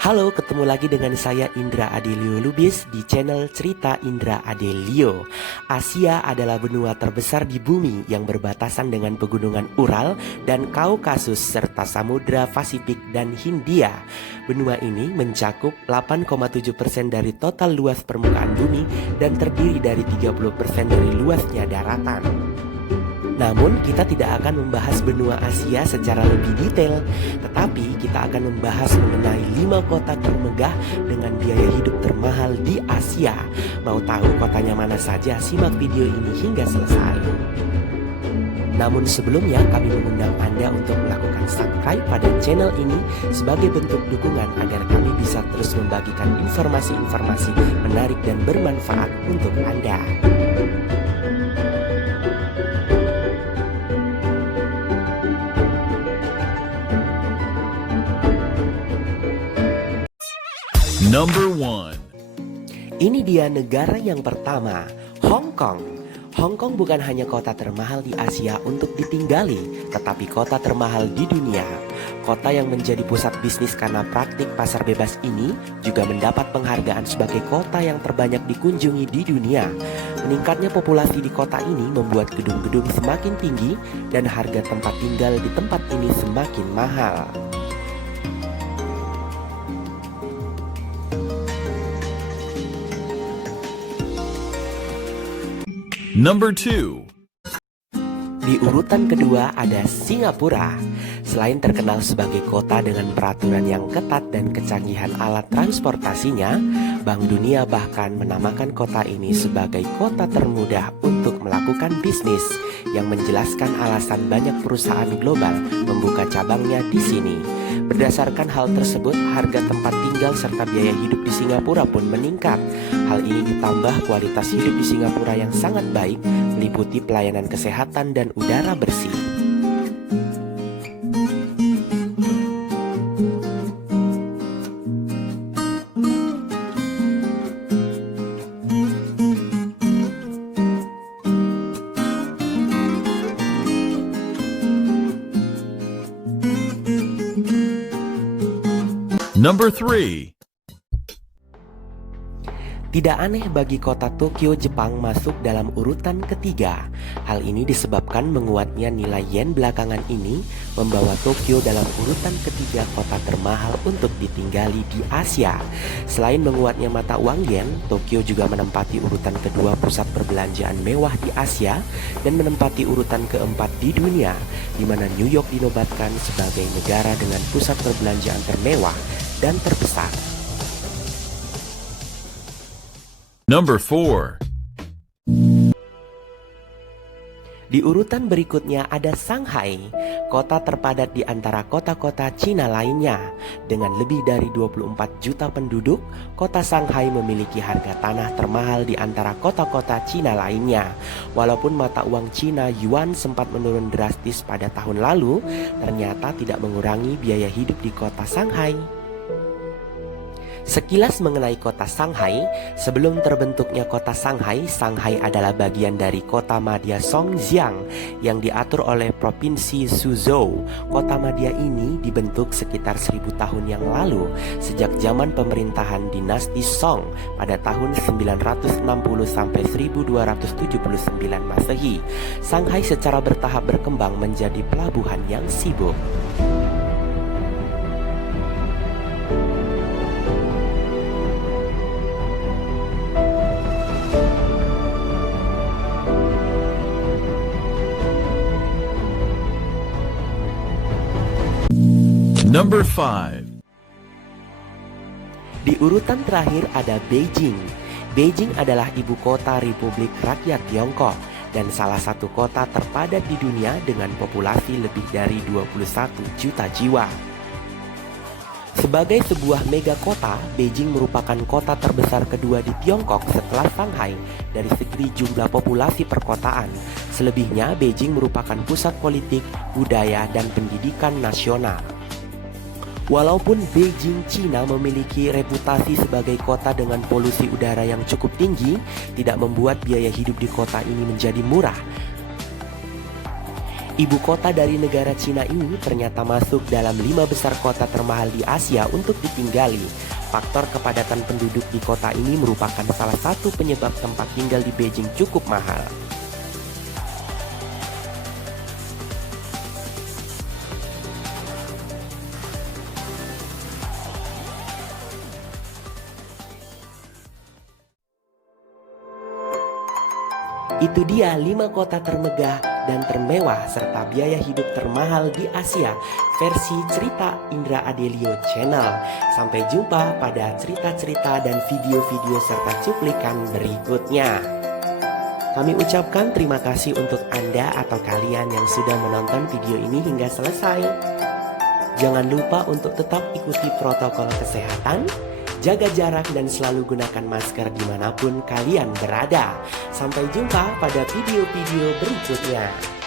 Halo, ketemu lagi dengan saya Indra Adelio Lubis di channel Cerita Indra Adelio. Asia adalah benua terbesar di bumi yang berbatasan dengan pegunungan Ural dan Kaukasus serta Samudra Pasifik dan Hindia. Benua ini mencakup 8,7% dari total luas permukaan bumi dan terdiri dari 30% dari luasnya daratan. Namun kita tidak akan membahas benua Asia secara lebih detail, tetapi kita akan membahas mengenai 5 kota termegah dengan biaya hidup termahal di Asia. Mau tahu kotanya mana saja? Simak video ini hingga selesai. Namun sebelumnya kami mengundang Anda untuk melakukan subscribe pada channel ini sebagai bentuk dukungan agar kami bisa terus membagikan informasi-informasi menarik dan bermanfaat untuk Anda. Number 1. Ini dia negara yang pertama, Hong Kong. Hong Kong bukan hanya kota termahal di Asia untuk ditinggali, tetapi kota termahal di dunia. Kota yang menjadi pusat bisnis karena praktik pasar bebas ini juga mendapat penghargaan sebagai kota yang terbanyak dikunjungi di dunia. Meningkatnya populasi di kota ini membuat gedung-gedung semakin tinggi dan harga tempat tinggal di tempat ini semakin mahal. Number 2. Di urutan kedua ada Singapura. Selain terkenal sebagai kota dengan peraturan yang ketat dan kecanggihan alat transportasinya, Bank Dunia bahkan menamakan kota ini sebagai kota termudah untuk melakukan bisnis, yang menjelaskan alasan banyak perusahaan global membuka cabangnya di sini. Berdasarkan hal tersebut, harga tempat tinggal serta biaya hidup di Singapura pun meningkat. Hal ini ditambah kualitas hidup di Singapura yang sangat baik, meliputi pelayanan kesehatan dan udara bersih. Number 3. Tidak aneh bagi kota Tokyo, Jepang masuk dalam urutan ketiga. Hal ini disebabkan menguatnya nilai yen belakangan ini membawa Tokyo dalam urutan ketiga kota termahal untuk ditinggali di Asia. Selain menguatnya mata uang yen, Tokyo juga menempati urutan kedua pusat perbelanjaan mewah di Asia dan menempati urutan keempat di dunia, di mana New York dinobatkan sebagai negara dengan pusat perbelanjaan termewah dan terbesar. Number 4. Di urutan berikutnya ada Shanghai, kota terpadat di antara kota-kota Cina lainnya. Dengan lebih dari 24 juta penduduk, kota Shanghai memiliki harga tanah termahal di antara kota-kota Cina lainnya. Walaupun mata uang Cina yuan sempat menurun drastis pada tahun lalu, ternyata tidak mengurangi biaya hidup di kota Shanghai. Sekilas mengenai kota Shanghai, sebelum terbentuknya kota Shanghai, Shanghai adalah bagian dari kota madya Songjiang yang diatur oleh Provinsi Suzhou. Kota madya ini dibentuk sekitar 1000 tahun yang lalu, sejak zaman pemerintahan dinasti Song pada tahun 960 sampai 1279 Masehi. Shanghai secara bertahap berkembang menjadi pelabuhan yang sibuk. Number 5. Di urutan terakhir ada Beijing. Beijing adalah ibu kota Republik Rakyat Tiongkok dan salah satu kota terpadat di dunia dengan populasi lebih dari 21 juta jiwa. Sebagai sebuah mega kota, Beijing merupakan kota terbesar kedua di Tiongkok setelah Shanghai dari segi jumlah populasi perkotaan. Selebihnya, Beijing merupakan pusat politik, budaya, dan pendidikan nasional. Walaupun Beijing, Cina memiliki reputasi sebagai kota dengan polusi udara yang cukup tinggi, tidak membuat biaya hidup di kota ini menjadi murah. Ibu kota dari negara Cina ini ternyata masuk dalam 5 besar kota termahal di Asia untuk ditinggali. Faktor kepadatan penduduk di kota ini merupakan salah satu penyebab tempat tinggal di Beijing cukup mahal. Itu dia 5 kota termegah dan termewah serta biaya hidup termahal di Asia versi Cerita Indra Adelio Channel. Sampai jumpa pada cerita-cerita dan video-video serta cuplikan berikutnya. Kami ucapkan terima kasih untuk Anda atau kalian yang sudah menonton video ini hingga selesai. Jangan lupa untuk tetap ikuti protokol kesehatan, jaga jarak dan selalu gunakan masker dimanapun kalian berada. Sampai jumpa pada video-video berikutnya.